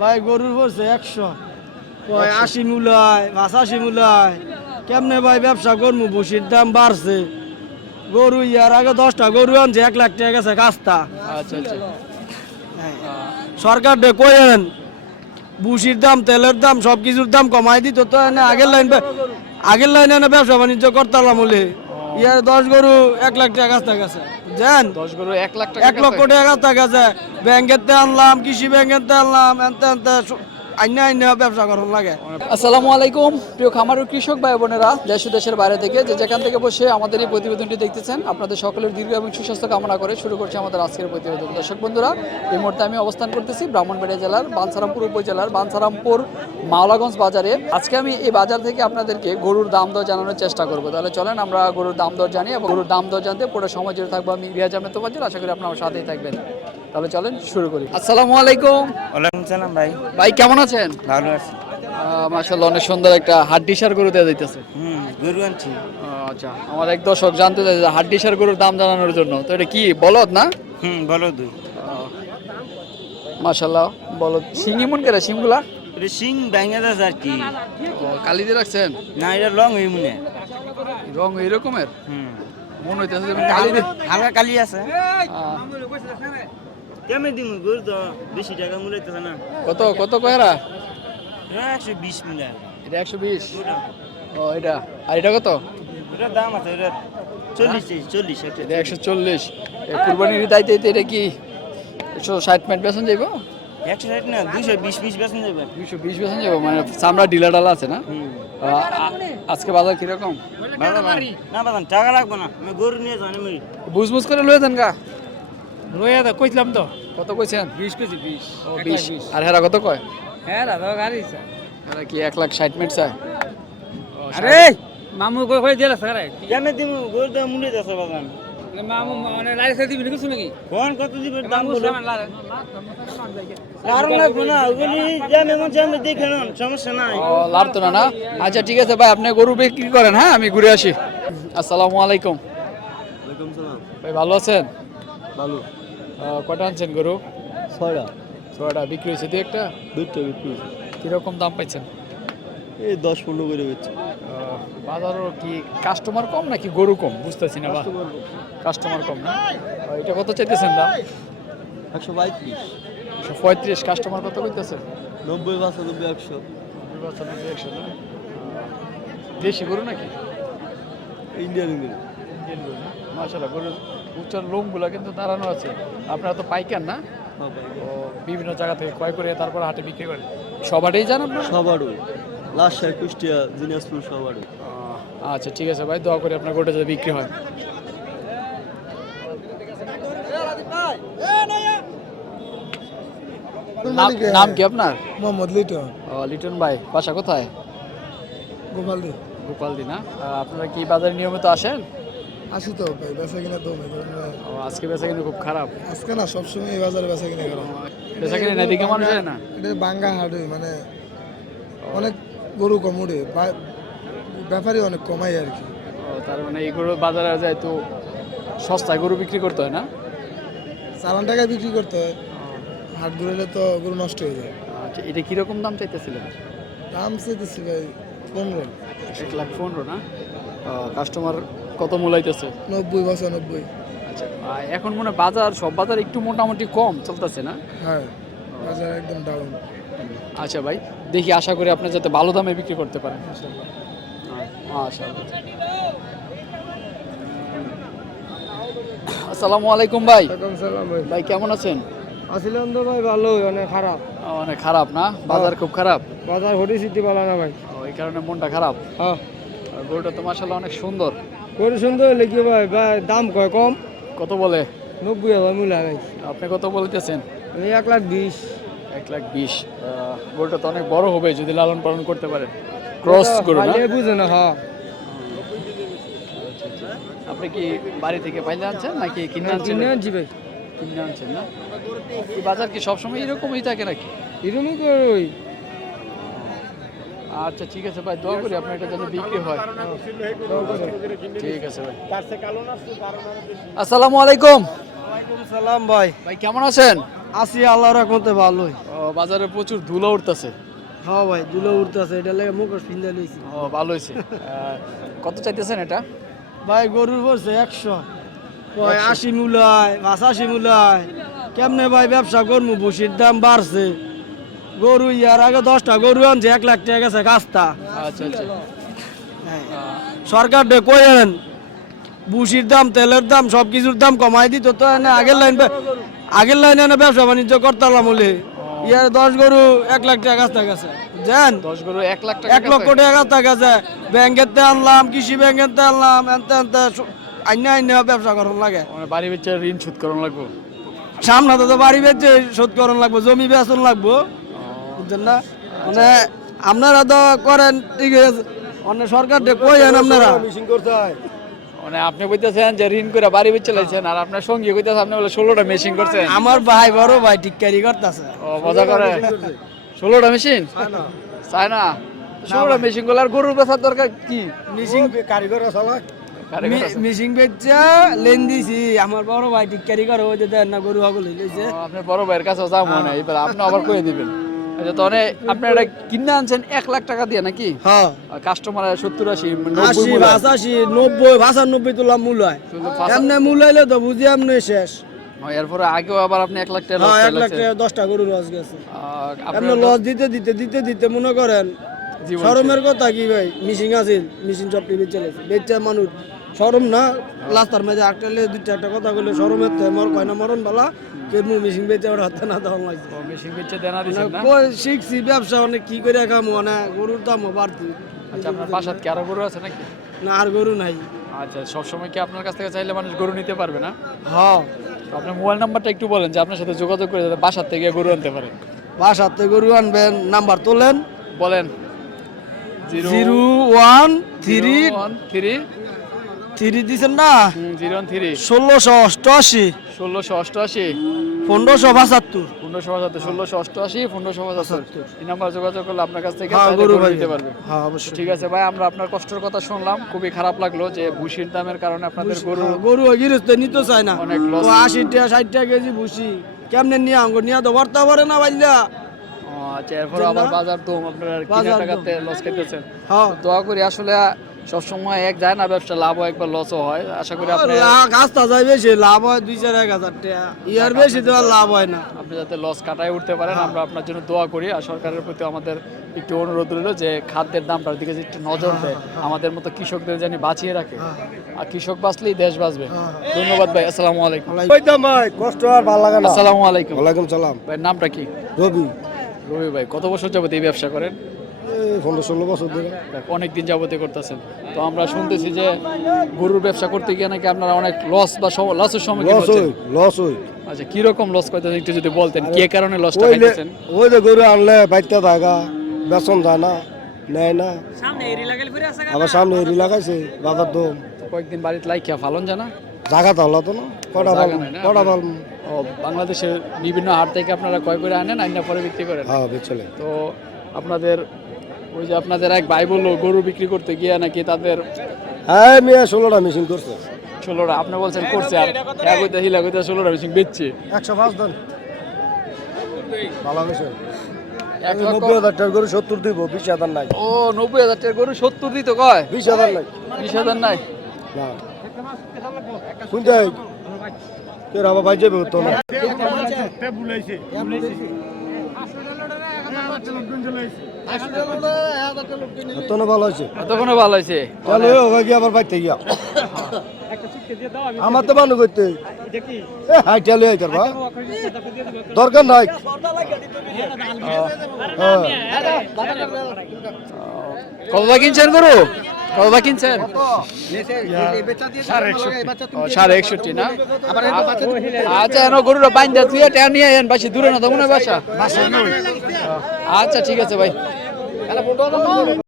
ভাই গরুর পড়ছে একশো। কয় আশি মূলায় পঁচাশি মূলায় কেমনে ভাই ব্যবসা করব ভুসির দাম বাড়ছে। গরু ইয়ার আগে দশটা গরু আনছে এক লাখ টাকা গেছে কাস্তা আচ্ছা আচ্ছা। সরকার ডে কয়েন বুসির দাম তেলের দাম সব কিছুর দাম কমাই দিত তো এনে আগের লাইন আগের লাইনে এনে ব্যবসা বাণিজ্য করতাম বলে। ইয়ার দশ গরু এক লাখ টাকা কাস্তা গেছে। জান? এক লক্ষ টাকা টাকা গেছে ব্যাংকের আনলাম কৃষি ব্যাংকের আনলাম এনতে এনতে আইনা আইনা আসসালামু আলাইকুম, প্রিয় খামার ও কৃষক ভাই বোনেরা, দেশ দেশের বাইরে থেকে যে যেখান থেকে বসে আমাদের এই প্রতিবেদনটি দেখতেছেন, আপনাদের সকলের দীর্ঘ এবং সুস্বাস্থ্য কামনা করে শুরু করছি আমাদের আজকের প্রতিবেদন। দর্শক বন্ধুরা, এই মুহূর্তে আমি অবস্থান করতেছি ব্রাহ্মণবাড়িয়া জেলার বানসারামপুর উপজেলার বানসারামপুর মাওলাগঞ্জ বাজারে। আজকে আমি এই বাজার থেকে আপনাদেরকে গরুর দাম দর জানানোর চেষ্টা করব। তাহলে চলেন আমরা গরুর দাম দর জানি এবং গরুর দাম দর জানতে পুরো সময় জুড়ে থাকব আমি রিয়াজ আহমেদ তোফাজ্জল, আশা করি আপনার সাথেই থাকবেন। তাহলে চলেন শুরু করি। আসসালামু আলাইকুম। ওয়ালাইকুম সালাম ভাই। ভাই কেমন আছেন? ভালো আছি। মাসাল্লাহ অনেক সুন্দর একটা হাড্ডিসার গরু দেওয়া যাইতেছে। হুম গরু আনছি। আচ্ছা আমার এক দর্শক জানতে চাই যে হাড্ডিসার গরুর দাম জানানোর জন্য। তো এটা কি বলদ না? হুম বলো দুই মাসাল্লাহ বলদ। শিং এমন করে শিংগুলা? এটা সিং ব্যাঙ্গে আছে আর কি। কালি দিয়ে রাখছেন? না এটা লং হই মনে রং এরকমের? হুম। মনে হইতেছে কালি হালকা কালি আছে। কেমন দিম? গরু তো বেশি টাকা মূল্য না। কত কত কয়রা? এটা একশো বিশ মিলে এটা একশো বিশ? ও এটা। আর এটা কত? এটা দাম আছে এটা চল্লিশ চল্লিশ এটা একশো চল্লিশ। কুরবানির দায়িত্ব এটা কি? একশো ষাট মিনিট বেসন যাইব? একশো ষাট না দুশো বিশ বিশ বেতন যাবে দুইশো বিশ বেসন যাব মানে চামড়া ডিলা ডালা আছে না? আজকে বাজার কীরকম? না না বাদাম টাকা লাগবো না। আমি গরু নিয়ে যাই আমি বুঝ বুঝ করে লয়ে দেন গা। রয়ে দা কইলাম তো। কত কইছেন বিশ কেজি বিশ। ও বিশ। আর হেরা কত কয়? হ্যাঁ দাদা গাড়ি হেরা কি এক লাখ ষাট মিনিট চায় আরে মামু কই কই দিলা স্যার কেমন দিম গরু তো মূল্য আছে বাদাম মামু মানে লাইসে দিবি কিছু নাকি? কোন কত দিবে দাম বলো। আরও লাগবে না ওগুলি জানে মন আমি দেখে নেন সমস্যা নাই। ও লাভতো না না আচ্ছা ঠিক আছে ভাই আপনি গরু বিক্রি করেন হ্যাঁ আমি ঘুরে আসি। আসসালামু আলাইকুম। ওয়ালাইকুম সালাম। ভাই ভালো আছেন? ভালো। কটা আনছেন গরু? ছয়টা। ছয়টা। বিক্রি হয়েছে দুই একটা? দুইটা বিক্রি কীরকম দাম পাইছেন? এই দশ পনেরো করে আহ, বাজারও কি কাস্টমার কম নাকি গরু কম? বুঝতেছি না বা। কাস্টমার কম। না? এটা কত চাইতেছেন দাম? একশো পঁয়ত্রিশ। একশো পঁয়ত্রিশ। কাস্টমার কত কইতেছে? নব্বই পঁচানব্বই একশো। দেশি গরু নাকি? ইন্ডিয়ান ইন্ডিয়ান মাশাল্লাহ গরুর উচ্চার লোমগুলো কিন্তু দাঁড়ানো আছে। আপনারা তো পাইকার না? বিভিন্ন জায়গা থেকে ক্রয় করে তারপর হাটে বিক্রি করেন। সবারই যান আপনার? সবারও রাজশাহী কুষ্টিয়া দিনাজপুর সবারও আচ্ছা ঠিক আছে ভাই দোয়া করে আপনার গরুটা যাতে বিক্রি হয়। নাম- নাম কি আপনার? মোহাম্মদ লিটন। ও, লিটন ভাই বাসা কোথায়? গোপালদি। গোপালদি না? আপনারা কি বাজারে নিয়মিত আসেন? আসি তো ভাই বেচা কিনা তো আজকে বেচা কিন্তু খুব খারাপ? আজকে না সবসময় এই বাজারে বেচা কিনা করা বেচা কিনে না দিকে মানুষ যায় না? এটা বাঙ্গা হাটে মানে অনেক গরু কম বা- ব্যাপারই অনেক কমাই আর কি। তার মানে এই গরু বাজারে যায় তো সস্তায় গরু বিক্রি করতে হয় না? চালান টাকায় বিক্রি করতে হয় হাট ঘুরেলে তো গরু নষ্ট হয়ে যায়। আচ্ছা এটা কীরকম দাম চাইতেছিলেন? দাম চেয়েছি ভাই পনেরো। এক লাখ পনেরো না? কাস্টমার কত মূলাইতেছে? নব্বই পঁচানব্বই আচ্ছা এখন মনে হয় বাজার সব বাজার একটু মোটামুটি কম চলতেছে না? হ্যাঁ বাজার একদম ডাউন আচ্ছা ভাই দেখি আশা করি আপনি যাতে ভালো দামে বিক্রি করতে পারেন। আসসালামু আলাইকুম ভাই। ভাই। ভাই কেমন আছেন? আসিলাম তো ভাই ভালো অনেক খারাপ। অনেক খারাপ না? বাজার খুব খারাপ? বাজার হরি সিটি পালা না ভাই। ওই কারণে মনটা খারাপ? হ্যাঁ। গরুটা তো মাসাল্লাহ অনেক সুন্দর। গরু সুন্দর হলে কি ভাই ভাই দাম কয় কম? কত বলে? নব্বই হাজার মূল্য ভাই আপনি কত বলতেছেন? আমি এক লাখ বিশ। এক লাখ বিশ। গরুটা তো অনেক বড় হবে যদি লালন পালন করতে পারেন। ক্রস গরু না? বুঝে না হ্যাঁ। আপনি কি বাড়ি থেকে পাইলে আনছেন নাকি কিনে আনছেন? কিনে আনছি ভাই। কিনে আনছেন না? বাজার কি সবসময় এরকমই থাকে নাকি? এরকমই করই আচ্ছা ঠিক আছে ভাই দোয়া করি আপনার এটা যেন বিক্রি হয়। ঠিক আছে ভাই। আসসালামু আলাইকুম। সালাম ভাই। ভাই কেমন আছেন? আসি আল্লাহর রহমতে ভালোই। ও বাজারে প্রচুর ধুলো উঠতেছে। হ্যাঁ ভাই ধুলো উঠতেছে এটা লেগে মুখোশ পিন্ধে লইছি। ও ভালো আহ, কত চাইতেছেন এটা? ভাই গরুর পড়ছে একশো। কয় আশি মূলায় পাঁচাশি মূলায়। কেমনে ভাই ব্যবসা করব ভুসির দাম বাড়ছে। গরু ইয়ার আগে দশটা গরু আনছে এক লাখ টাকা গেছে কাস্তা আচ্ছা আচ্ছা। সরকার ডে বুসির দাম তেলের দাম সব কিছুর দাম কমাই দিত তো এনে আগের লাইন আগের লাইনে এনে ব্যবসা বাণিজ্য করতাম বলে। ইয়ার দশ গরু এক লাখ টাকা কাস্তা গেছে। জান এক লক্ষ টাকা কাস্তা গেছে। ব্যাংকের তে আনলাম কৃষি ব্যাংকের তে আনলাম এনতে এনতে আইনা আইনা ব্যবসা করার লাগে। মানে বাড়ি বেচে ঋণ শোধ করানো লাগবে। সামনে তো বাড়ি বেচে শোধ করার লাগবো জমি বেচন লাগবো। বুঝছেন না মানে আপনারা তো করেন ঠিক আছে। মানে সরকার ডে কয়েন আপনারা? মানে আপনি কইতেছেন যে ঋণ করে বাড়ি বেচে লাইছেন আর আপনার সঙ্গী কইতেছে আপনি বলে ষোলোটা মেশিন করছেন। আমার ভাই বড় ভাই টিক্কারি করতেছে। ও মজা করে। ষোলোটা মেশিন চায় না। ষোলোটা মেশিনগুলো আর গরুর বেচার দরকার কি? মিশিং কারিগর। মিশিং বেচা লেন দিছি। আমার বড় ভাই টিক্কারি করে ওই দেন না গরু হগল ও, আপনি বড় ভাইয়ের কাছে যাব না এবার আপনি আবার কয়ে দিবেন। আচ্ছা আপনি এটা কিনে আনছেন এক লাখ টাকা দিয়ে নাকি? হ্যাঁ। কাস্টমার সত্তর আশি আশি নব্বই নব্বই ভাষানব্বই তোলা মূল হয়। শুধু ভাষা- এমনি মূল হইলে তো বুঝি এমনি শেষ। এরপরে আগেও আবার আপনি এক লাখ টাকা হ্যাঁ এক লাখ টাকা দশটা গরু লস গেছে। লস দিতে দিতে দিতে দিতে মনে করেন শরমের কথা কি ভাই? মিশিং আছিল মিশিং সব টিভি চলেছে বেচা মানুষ শরম না লাস্টার মাঝে একটা লে দুই চারটা কথা বললে শরমের তো মর কয় না মরণ বালা কেমন মিশিং বেচে ওর হাতে না দেওয়া লাগছে মেশিন বেচে দেনা দিচ্ছেন না? কই শিখছি ব্যবসা অনেক কি করে খামো মানে গরুর দামও বাড়তি। আচ্ছা আপনার বাসাত কি আরও গরু আছে নাকি? না আর গরু নাই। আচ্ছা সবসময় কি আপনার কাছ থেকে চাইলে মানুষ গরু নিতে পারবে না? হ্যাঁ। আপনার মোবাইল নাম্বারটা একটু বলেন যে আপনার সাথে যোগাযোগ করে যাতে বাসার থেকে গরু আনতে পারেন বাসাতে গরু আনবেন নাম্বার তোলেন। বলেন। Zero one three three three দিছেন না? জিরো থ্রি ষোলোশো অষ্টআশি। ষোলোশো অষ্টআশি। পনেরোশো পঁচাত্তর পনেরোশো পঁচাত্তর ষোলোশো অষ্টআশি পনেরোশো পঁচাত্তর এই নাম্বার যোগাযোগ করলে আপনার কাছ থেকে হ্যাঁ গরু নিতে পারবে। হ্যাঁ অবশ্যই। ঠিক আছে ভাই আমরা আপনার কষ্টের কথা শুনলাম খুবই খারাপ লাগল যে ভুসির দামের কারণে আপনাদের গরু হ্যাঁ, গরু গিরস্ত নিতে চায় না। অনেক loss। ও আশি টাকা ষাট টাকা কেজি ভুসি কেমনে নিয়ে আঙ্গুর? নিয়ে তো ভরতে পারে না বাইলা আচ্ছা এরপর আবার বাজার দম আপনার টাকাতে লস খাইতেছেন হ্যাঁ। দোয়া করি আসলে সবসময় এক যায় না ব্যবসা লাভ হয় একবার লসও হয়। আশা করি আপনি লাখ আস্তা বেশি লাভ হয় দুই চার এক হাজার টাকা। ইয়ার বেশি তো আর লাভ হয় না। আপনি যাতে লস কাটায় উঠতে পারেন আমরা আপনার জন্য দোয়া করি আর সরকারের প্রতি আমাদের একটু অনুরোধ রইল যে খাদ্যের দামটার দিকে যে একটু নজর দেয় আমাদের মতো কৃষকদের জানি বাঁচিয়ে রাখে। আর কৃষক বাঁচলেই দেশ বাঁচবে। ধন্যবাদ ভাই আসসালামু আলাইকুম। ভাই কষ্ট আর ভালো লাগে না। আসসালামু আলাইকুম। ওয়ালাইকুম সালাম। ভাই নামটা কি? রবি। রবি ভাই কত বছর যাবত এই ব্যবসা করেন? পনেরো ষোলো বছর ধরে। অনেক দিন যাবতে করতেছেন। তো আমরা শুনতেছি যে গরুর ব্যবসা করতে গিয়ে নাকি আপনারা অনেক লস বা লসের সময় লস হচ্ছেন? হই লস হই। আচ্ছা কি রকম লস করতেছেন? একটু যদি বলতেন কে কারণে লসটা ওইলে খাইতেছেন? ওই যে গরু আনলে বাইতে থাকা বেতন যায় না। নেয় না আবার সামনে এরি লাগাইছে বাজার দম। কয়েকদিন বাড়িতে লাইকিয়া ফালন জানা? জায়গা তাহলে তো না কটা না? কটা ভালো ও বাংলাদেশের বিভিন্ন হাট থেকে আপনারা ক্রয় করে আনেন আইনা পরে বিক্রি করেন? হ্যাঁ বেচলে তো আপনাদের ওই যে আপনাদের এক ভাই বলল গরু বিক্রি করতে গিয়ে নাকি তাদের হ্যাঁ মেয়ে ষোলোটা মেশিন করছে। ষোলোটা আপনি বলছেন করছে আর এক হইতে হিলা হইতে ষোলোটা মেশিন বেচছে। একশো পাঁচ দেন। ভালো হয়েছে। নব্বই হাজার টাকার গরু সত্তর দিব বিশ হাজার নাই। ও নব্বই হাজার টাকা গরু সত্তর দিত কয়? বিশ হাজার নাই। বিশ হাজার নাই। শুনতে ভাই যাবে তো না তো না ভালো হয়েছে। তখনও ভালো হয়েছে। চলো ওখানে গিয়ে আবার বাইতে গিয়া। আমার তো ভালো করতে। এ হাই চালু আইতার বা দরকার নাই। কত কতটা কিনছেন গরু? কতটা কিনছেন? সাড়ে একষট্টি। না? আচ্ছা এন গরুটা বাইন্দা তুই এটা নিয়ে এন বাসি দূরে না তো মনে বাসা আচ্ছা ঠিক আছে ভাই।